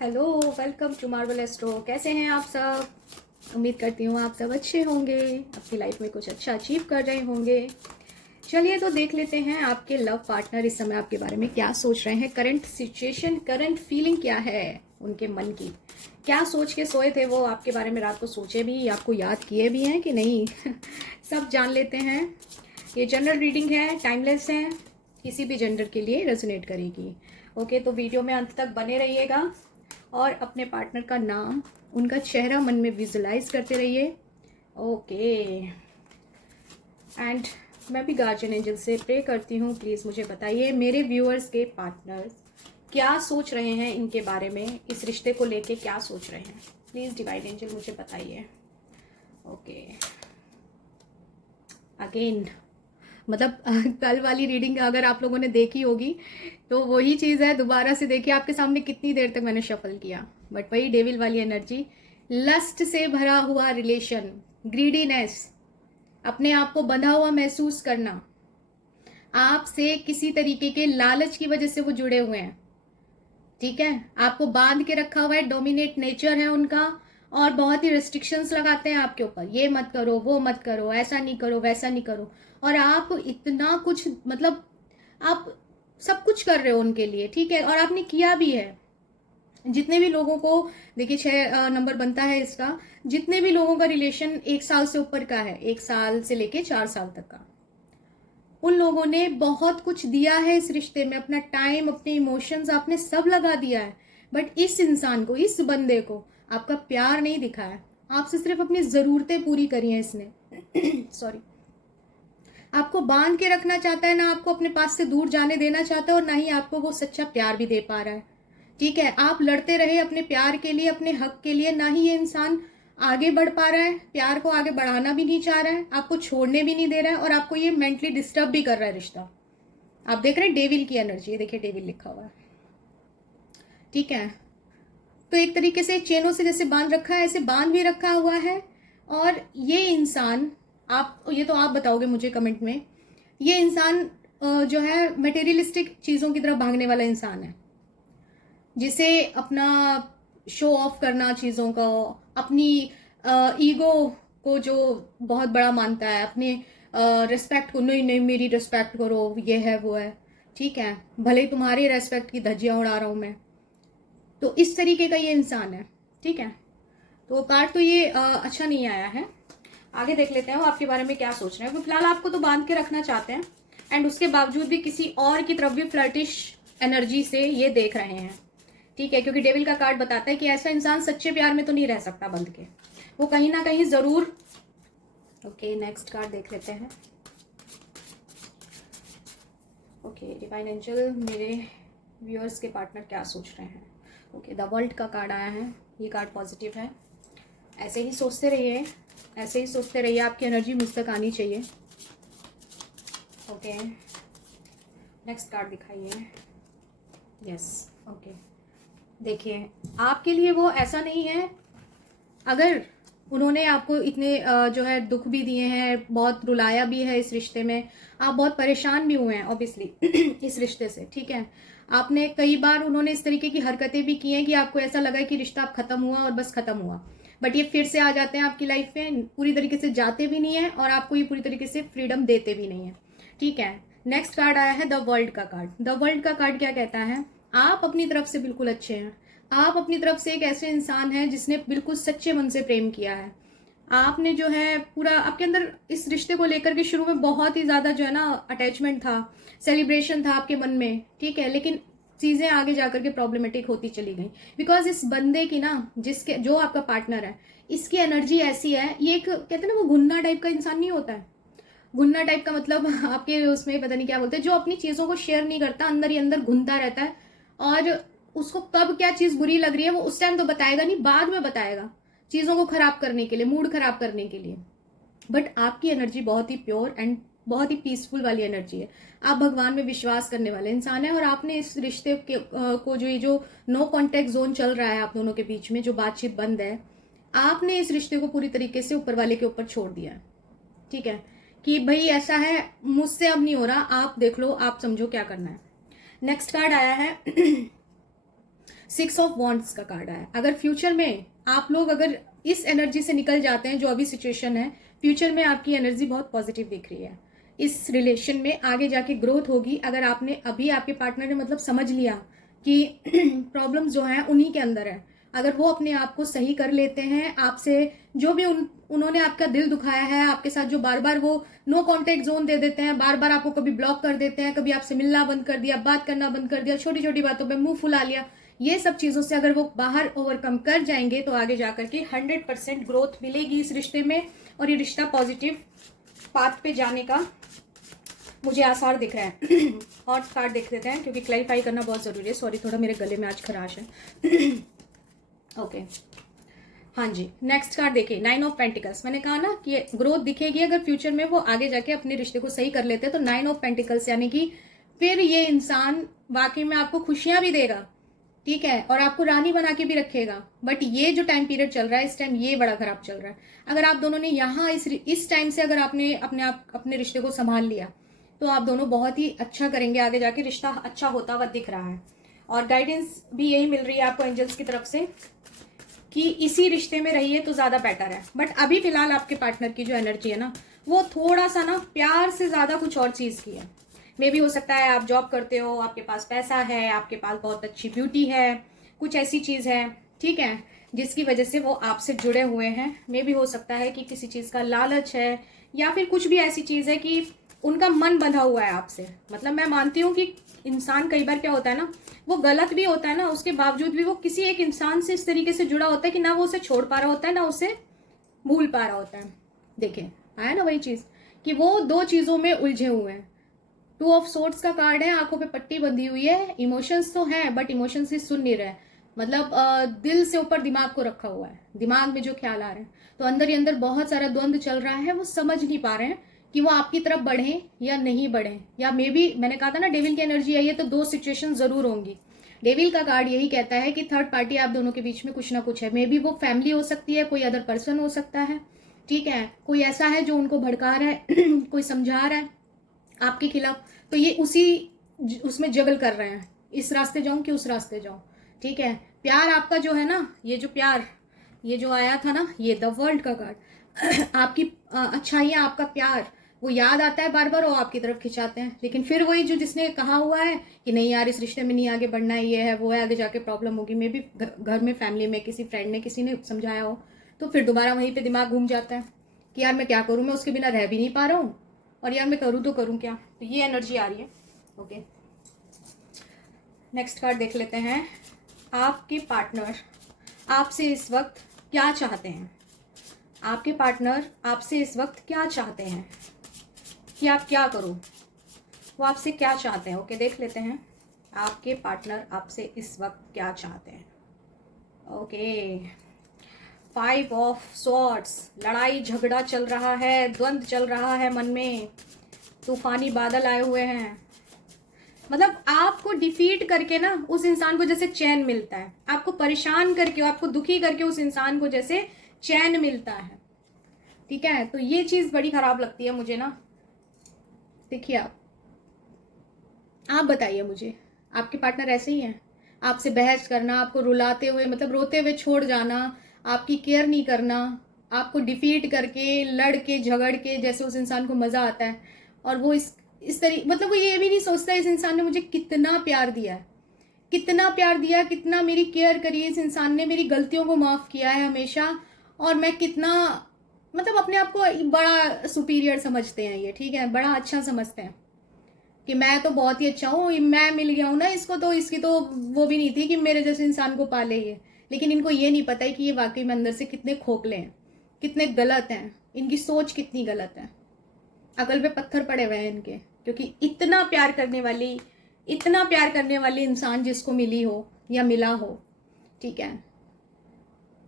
Hello, welcome to Marvel Astro. कैसे हैं आप सब? उम्मीद करती हूँ आप सब अच्छे होंगे, अपनी लाइफ में कुछ अच्छा अचीव कर रहे होंगे। चलिए तो देख लेते हैं आपके लव पार्टनर इस समय आपके बारे में क्या सोच रहे हैं। करंट सिचुएशन, करंट फीलिंग क्या है उनके मन की, क्या सोच के सोए थे वो आपके बारे में? रात को सोचे भी, आपको याद किए भी हैं कि नहीं? सब जान लेते हैं। ये जनरल रीडिंग है, टाइमलेस है, किसी भी जेंडर के लिए रेजोनेट करेगी। ओके, तो वीडियो में अंत तक बने रहिएगा और अपने पार्टनर का नाम, उनका चेहरा मन में विजुलाइज करते रहिए। ओके, एंड मैं भी गार्जियन एंजल से प्रे करती हूँ, प्लीज़ मुझे बताइए मेरे व्यूअर्स के पार्टनर्स क्या सोच रहे हैं इनके बारे में, इस रिश्ते को लेके क्या सोच रहे हैं। प्लीज़ डिवाइन एंजल मुझे बताइए। ओके, अगेन मतलब कल वाली रीडिंग अगर आप लोगों ने देखी होगी तो वही चीज़ है, दोबारा से देखिए आपके सामने कितनी देर तक मैंने शफल किया, बट वही डेविल वाली एनर्जी, लस्ट से भरा हुआ रिलेशन, ग्रीडीनेस, अपने आप को बंधा हुआ महसूस करना, आपसे किसी तरीके के लालच की वजह से वो जुड़े हुए हैं। ठीक है, आपको बांध के रखा हुआ है, डोमिनेट नेचर है उनका, और बहुत ही रिस्ट्रिक्शंस लगाते हैं आपके ऊपर, ये मत करो, वो मत करो, ऐसा नहीं करो, वैसा नहीं करो। और आप इतना कुछ, मतलब आप सब कुछ कर रहे हो उनके लिए, ठीक है, और आपने किया भी है। जितने भी लोगों को, देखिए 6 नंबर बनता है इसका, जितने भी लोगों का रिलेशन 1 साल से ऊपर का है, 1 साल से लेके 4 साल तक का, उन लोगों ने बहुत कुछ दिया है इस रिश्ते में, अपना टाइम, अपने इमोशंस आपने सब लगा दिया है। बट इस इंसान को, इस बंदे को आपका प्यार नहीं दिखा है, आपसे सिर्फ अपनी ज़रूरतें पूरी करी हैं इसने। सॉरी, आपको बांध के रखना चाहता है, ना आपको अपने पास से दूर जाने देना चाहता है, और ना ही आपको वो सच्चा प्यार भी दे पा रहा है। ठीक है, आप लड़ते रहे अपने प्यार के लिए, अपने हक के लिए, ना ही ये इंसान आगे बढ़ पा रहा है, प्यार को आगे बढ़ाना भी नहीं चाह रहा है, आपको छोड़ने भी नहीं दे रहा है, और आपको ये मेंटली डिस्टर्ब भी कर रहा है रिश्ता। आप देख रहे हैं डेविल की एनर्जी, देखिए डेविल लिखा हुआ है। ठीक है, तो एक तरीके से चेनों से जैसे बांध रखा है, ऐसे बांध भी रखा हुआ है। और ये इंसान, आप, ये तो आप बताओगे मुझे कमेंट में, ये इंसान जो है मटेरियलिस्टिक चीज़ों की तरफ भागने वाला इंसान है, जिसे अपना शो ऑफ करना चीज़ों का, अपनी ईगो को जो बहुत बड़ा मानता है, अपने रिस्पेक्ट को, नहीं नहीं मेरी रिस्पेक्ट करो, ये है वो है, ठीक है, भले ही तुम्हारी रेस्पेक्ट की धज्जियां उड़ा रहा हूं मैं। तो इस तरीके का ये इंसान है। ठीक है, तो कार्ड तो ये अच्छा नहीं आया है। आगे देख लेते हैं वो आपके बारे में क्या सोच रहे हैं। वो फिलहाल आपको तो बांध के रखना चाहते हैं, एंड उसके बावजूद भी किसी और की तरफ भी फ्लर्टिश एनर्जी से ये देख रहे हैं। ठीक है, क्योंकि डेविल का कार्ड बताता है कि ऐसा इंसान सच्चे प्यार में तो नहीं रह सकता बंद के, वो कहीं ना कहीं जरूर। ओके, नेक्स्ट कार्ड देख लेते हैं। ओके, डिवाइन एंजल मेरे व्यूअर्स के पार्टनर क्या सोच रहे हैं। ओके, द वर्ल्ड का कार्ड आया है, ये कार्ड पॉजिटिव है। ऐसे ही सोचते रहिए, ऐसे ही सोचते रहिए, आपकी एनर्जी मुझ तक आनी चाहिए। ओके, नेक्स्ट कार्ड दिखाइए। यस, ओके, देखिए आपके लिए वो ऐसा नहीं है, अगर उन्होंने आपको इतने जो है दुख भी दिए हैं, बहुत रुलाया भी है इस रिश्ते में, आप बहुत परेशान भी हुए हैं ऑब्वियसली इस रिश्ते से। ठीक है, आपने कई बार, उन्होंने इस तरीके की हरकतें भी की हैं कि आपको ऐसा लगा कि रिश्ता अब खत्म हुआ और बस खत्म हुआ, बट ये फिर से आ जाते हैं आपकी लाइफ में, पूरी तरीके से जाते भी नहीं है और आपको ये पूरी तरीके से फ्रीडम देते भी नहीं है। ठीक है, नेक्स्ट कार्ड आया है द वर्ल्ड का कार्ड। द वर्ल्ड का कार्ड क्या कहता है, आप अपनी तरफ से बिल्कुल अच्छे हैं, आप अपनी तरफ से एक ऐसे इंसान हैं जिसने बिल्कुल सच्चे मन से प्रेम किया है। आपने जो है पूरा, आपके अंदर इस रिश्ते को लेकर के शुरू में बहुत ही ज़्यादा जो है ना अटैचमेंट था, सेलिब्रेशन था आपके मन में। ठीक है, लेकिन चीज़ें आगे जाकर के प्रॉब्लमेटिक होती चली गई, बिकॉज इस बंदे की ना, जिसके, जो आपका पार्टनर है, इसकी एनर्जी ऐसी है, ये एक कहते हैं ना वो गुन्ना टाइप का इंसान नहीं होता है। गुन्ना टाइप का मतलब आपके उसमें पता नहीं क्या बोलते हैं, जो अपनी चीज़ों को शेयर नहीं करता, अंदर ही अंदर घुनता रहता है, और उसको कब क्या चीज़ बुरी लग रही है वो उस टाइम तो बताएगा नहीं, बाद में बताएगा, चीज़ों को खराब करने के लिए, मूड खराब करने के लिए। बट आपकी एनर्जी बहुत ही प्योर एंड बहुत ही पीसफुल वाली एनर्जी है। आप भगवान में विश्वास करने वाले इंसान है, और आपने इस रिश्ते के को, जो ये जो नो कॉन्टेक्ट जोन चल रहा है आप दोनों के बीच में, जो बातचीत बंद है, आपने इस रिश्ते को पूरी तरीके से ऊपर वाले के ऊपर छोड़ दिया है। ठीक है, कि भाई ऐसा है, मुझसे अब नहीं हो रहा, आप देख लो, आप समझो क्या करना है। नेक्स्ट कार्ड आया है 6 ऑफ वॉन्ड्स का कार्ड आया। अगर फ्यूचर में आप लोग अगर इस एनर्जी से निकल जाते हैं जो अभी सिचुएशन है, फ्यूचर में आपकी एनर्जी बहुत पॉजिटिव दिख रही है। इस रिलेशन में आगे जाके ग्रोथ होगी। अगर आपने अभी आपके पार्टनर ने मतलब समझ लिया कि प्रॉब्लम्स जो हैं उन्हीं के अंदर है, अगर वो अपने आप को सही कर लेते हैं, आपसे जो भी उन्होंने आपका दिल दुखाया है, आपके साथ जो बार बार वो नो कांटेक्ट जोन दे देते हैं, बार बार आपको कभी ब्लॉक कर देते हैं, कभी आपसे मिलना बंद कर दिया, बात करना बंद कर दिया, छोटी छोटी बातों पे मुंह फुला लिया, ये सब चीजों से अगर वो बाहर ओवरकम कर जाएंगे तो आगे जाकर के 100% ग्रोथ मिलेगी इस रिश्ते में, और ये रिश्ता पॉजिटिव पाथ पे जाने का मुझे आसार दिख रहा है। और कार्ड देख लेते हैं क्योंकि क्लैरिफाई करना बहुत जरूरी है। सॉरी, थोड़ा मेरे गले में आज खराश है। ओके, हाँ जी, नेक्स्ट कार्ड देखिए, 9 ऑफ पेंटिकल्स। मैंने कहा ना कि ग्रोथ दिखेगी अगर फ्यूचर में वो आगे जाके अपने रिश्ते को सही कर लेते हैं, तो 9 ऑफ पेंटिकल्स यानी कि फिर ये इंसान वाकई में आपको खुशियां भी देगा, ठीक है, और आपको रानी बना के भी रखेगा। बट ये जो टाइम पीरियड चल रहा है इस टाइम ये बड़ा खराब चल रहा है। अगर आप दोनों ने यहाँ इस टाइम से अगर आपने अपने रिश्ते को संभाल लिया तो आप दोनों बहुत ही अच्छा करेंगे, आगे जाके रिश्ता अच्छा होता हुआ दिख रहा है। और गाइडेंस भी यही मिल रही है आपको एंजल्स की तरफ से कि इसी रिश्ते में रहिए तो ज्यादा बेटर है। बट अभी फिलहाल आपके पार्टनर की जो एनर्जी है ना, वो थोड़ा सा ना प्यार से ज्यादा कुछ और चीज की है। मे भी हो सकता है आप जॉब करते हो, आपके पास पैसा है, आपके पास बहुत अच्छी ब्यूटी है, कुछ ऐसी चीज है, ठीक है, जिसकी वजह से वो आपसे जुड़े हुए हैं। मे भी हो सकता है कि किसी चीज का लालच है, या फिर कुछ भी ऐसी चीज है कि उनका मन बंधा हुआ है आपसे। मतलब मैं मानती हूँ कि इंसान कई बार क्या होता है ना, वो गलत भी होता है ना, उसके बावजूद भी वो किसी एक इंसान से इस तरीके से जुड़ा होता है कि ना वो उसे छोड़ पा रहा होता है, ना उसे भूल पा रहा होता है। देखें, आया ना वही चीज कि वो दो चीजों में उलझे हुए हैं। 2 ऑफ सोर्ड्स का कार्ड है, आंखों पे पट्टी बंधी हुई है। इमोशंस तो हैं बट इमोशंस से सुन नहीं रहे, मतलब दिल से ऊपर दिमाग को रखा हुआ है, दिमाग में जो ख्याल आ रहे हैं, तो अंदर ही अंदर बहुत सारा द्वंद्व चल रहा है। वो समझ नहीं पा रहे हैं कि वो आपकी तरफ बढ़े या नहीं बढ़े, या मे बी मैंने कहा था ना डेविल की एनर्जी आई है तो दो सिचुएशन जरूर होंगी। डेविल का कार्ड यही कहता है कि थर्ड पार्टी आप दोनों के बीच में कुछ ना कुछ है। मे बी वो फैमिली हो सकती है, कोई अदर पर्सन हो सकता है, ठीक है, कोई ऐसा है जो उनको भड़का रहा है, कोई समझा रहा है आपके खिलाफ, तो ये उसमें जगल कर रहे हैं, इस रास्ते जाऊं कि उस रास्ते जाऊं, ठीक है। प्यार आपका जो है ना, ये जो प्यार, ये जो आया था ना, ये द वर्ल्ड का कार्ड, आपकी अच्छाइयाँ, आपका प्यार, वो याद आता है बार बार, वो आपकी तरफ खिंचाते हैं। लेकिन फिर वही जो जिसने कहा हुआ है कि नहीं यार इस रिश्ते में नहीं आगे बढ़ना है, ये है वो है, आगे जाके प्रॉब्लम होगी, मे भी घर में फैमिली में किसी फ्रेंड ने किसी ने समझाया हो, तो फिर दोबारा वहीं पे दिमाग घूम जाता है कि यार मैं क्या करूँ, मैं उसके बिना रह भी नहीं पा रहा हूँ, और यार मैं करूँ तो करूँ क्या। तो ये एनर्जी आ रही है। ओके, नेक्स्ट कार्ड देख लेते हैं। आपके पार्टनर आपसे इस वक्त क्या चाहते हैं? आपके पार्टनर आपसे इस वक्त क्या चाहते हैं कि आप क्या करो, वो आपसे क्या चाहते हैं? ओके, देख लेते हैं आपके पार्टनर आपसे इस वक्त क्या चाहते हैं। ओके, 5 ऑफ सॉर्ड्स, लड़ाई झगड़ा चल रहा है, द्वंद्व चल रहा है मन में, तूफानी बादल आए हुए हैं। मतलब आपको डिफीट करके ना उस इंसान को जैसे चैन मिलता है, आपको परेशान करके, आपको दुखी करके उस इंसान को जैसे चैन मिलता है, ठीक है। तो ये चीज बड़ी खराब लगती है मुझे ना। देखिए आप बताइए मुझे, आपके पार्टनर ऐसे ही हैं? आपसे बहस करना, आपको रुलाते हुए मतलब रोते हुए छोड़ जाना, आपकी केयर नहीं करना, आपको डिफीट करके लड़ के झगड़ के जैसे उस इंसान को मजा आता है, और वो इस तरीके मतलब वो ये भी नहीं सोचता इस इंसान ने मुझे कितना प्यार दिया है, कितना प्यार दिया, कितना मेरी केयर करी इस इंसान ने, मेरी गलतियों को माफ किया है हमेशा, और मैं कितना मतलब अपने आप को बड़ा सुपीरियर समझते हैं ये, ठीक है, बड़ा अच्छा समझते हैं कि मैं तो बहुत ही अच्छा हूँ, मैं मिल गया हूँ ना इसको, तो इसकी तो वो भी नहीं थी कि मेरे जैसे इंसान को पाले ये। लेकिन इनको ये नहीं पता है कि ये वाकई में अंदर से कितने खोखले हैं, कितने गलत हैं, इनकी सोच कितनी गलत है, अकल पे पत्थर पड़े हुए हैं इनके। क्योंकि इतना प्यार करने वाली इंसान जिसको मिली हो या मिला हो, ठीक है,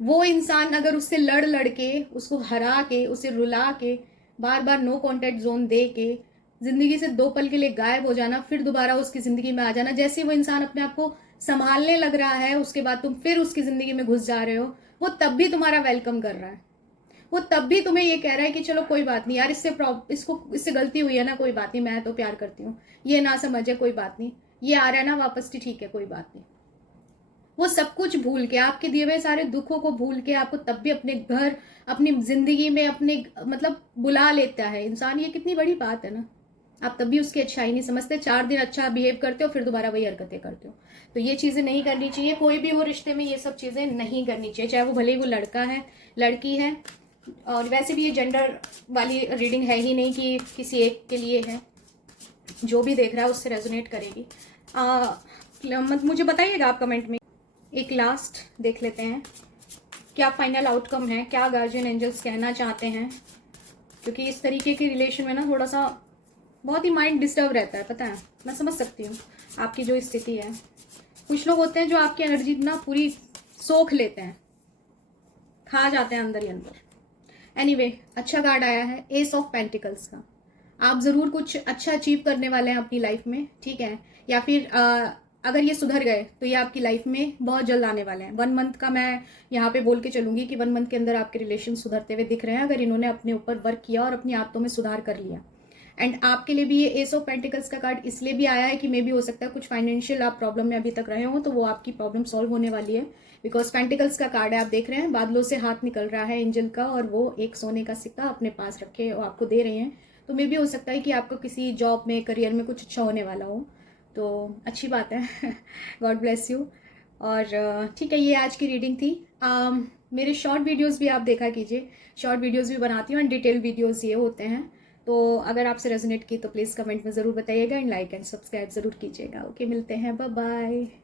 वो इंसान अगर उससे लड़ लड़ के, उसको हरा के, उसे रुला के, बार बार नो कॉन्टेक्ट जोन दे के जिंदगी से 2 पल के लिए गायब हो जाना, फिर दोबारा उसकी जिंदगी में आ जाना, जैसे वो इंसान अपने आप को संभालने लग रहा है उसके बाद तुम फिर उसकी जिंदगी में घुस जा रहे हो, वो तब भी तुम्हारा वेलकम कर रहा है, वो तब भी तुम्हें ये कह रहा है कि चलो कोई बात नहीं यार, इससे गलती हुई है ना, कोई बात नहीं, मैं तो प्यार करती हूँ, ये ना समझे कोई बात नहीं, ये आ रहा है ना वापस, ठीक है कोई बात नहीं। वो सब कुछ भूल के, आपके दिए हुए सारे दुखों को भूल के आपको तब भी अपने घर, अपनी जिंदगी में अपने मतलब बुला लेता है इंसान। ये कितनी बड़ी बात है ना। आप तब भी उसकी अच्छाई नहीं समझते, 4 दिन अच्छा बिहेव करते हो, फिर दोबारा वही हरकतें करते हो। तो ये चीज़ें नहीं करनी चाहिए, कोई भी हो रिश्ते में ये सब चीज़ें नहीं करनी चाहिए, चाहे वो भले ही वो लड़का है लड़की है। और वैसे भी ये जेंडर वाली रीडिंग है ही नहीं कि किसी एक के लिए है, जो भी देख रहा है उससे रेजोनेट करेगी। मुझे बताइएगा आप कमेंट में। एक लास्ट देख लेते हैं क्या फाइनल आउटकम है, क्या गार्जियन एंजल्स कहना चाहते हैं, क्योंकि इस तरीके के रिलेशन में ना थोड़ा सा बहुत ही माइंड डिस्टर्ब रहता है, पता है, मैं समझ सकती हूँ आपकी जो स्थिति है। कुछ लोग होते हैं जो आपकी एनर्जी ना पूरी सोख लेते हैं, खा जाते हैं अंदर ही अंदर। एनीवे, अच्छा कार्ड आया है एस ऑफ पेंटिकल्स का। आप ज़रूर कुछ अच्छा अचीव करने वाले हैं अपनी लाइफ में, ठीक है, या फिर अगर ये सुधर गए तो ये आपकी लाइफ में बहुत जल्द आने वाले हैं। 1 मंथ का मैं यहाँ पे बोल के चलूंगी कि 1 मंथ के अंदर आपके रिलेशन सुधरते हुए दिख रहे हैं, अगर इन्होंने अपने ऊपर वर्क किया और अपनी आदतों में सुधार कर लिया। एंड आपके लिए भी ये एस ऑफ पेंटिकल्स का कार्ड इसलिए भी आया है कि मे भी हो सकता है कुछ फाइनेंशियल आप प्रॉब्लम में अभी तक रहे हो, तो वो आपकी प्रॉब्लम सॉल्व होने वाली है। बिकॉज पेंटिकल्स का कार्ड है, आप देख रहे हैं बादलों से हाथ निकल रहा है एंजल का, और वो एक सोने का सिक्का अपने पास रखे और आपको दे रहे हैं। तो मे भी हो सकता है कि आपको किसी जॉब में, करियर में कुछ अच्छा होने वाला हो, तो अच्छी बात है। God bless you. और ठीक है, ये आज की रीडिंग थी। मेरे शॉर्ट वीडियोस भी आप देखा कीजिए, शॉर्ट वीडियोस भी बनाती हूँ एंड डिटेल वीडियोस ये होते हैं। तो अगर आपसे रेजोनेट की तो प्लीज़ कमेंट में ज़रूर बताइएगा एंड लाइक एंड सब्सक्राइब ज़रूर कीजिएगा। ओके, मिलते हैं, बाय बाय।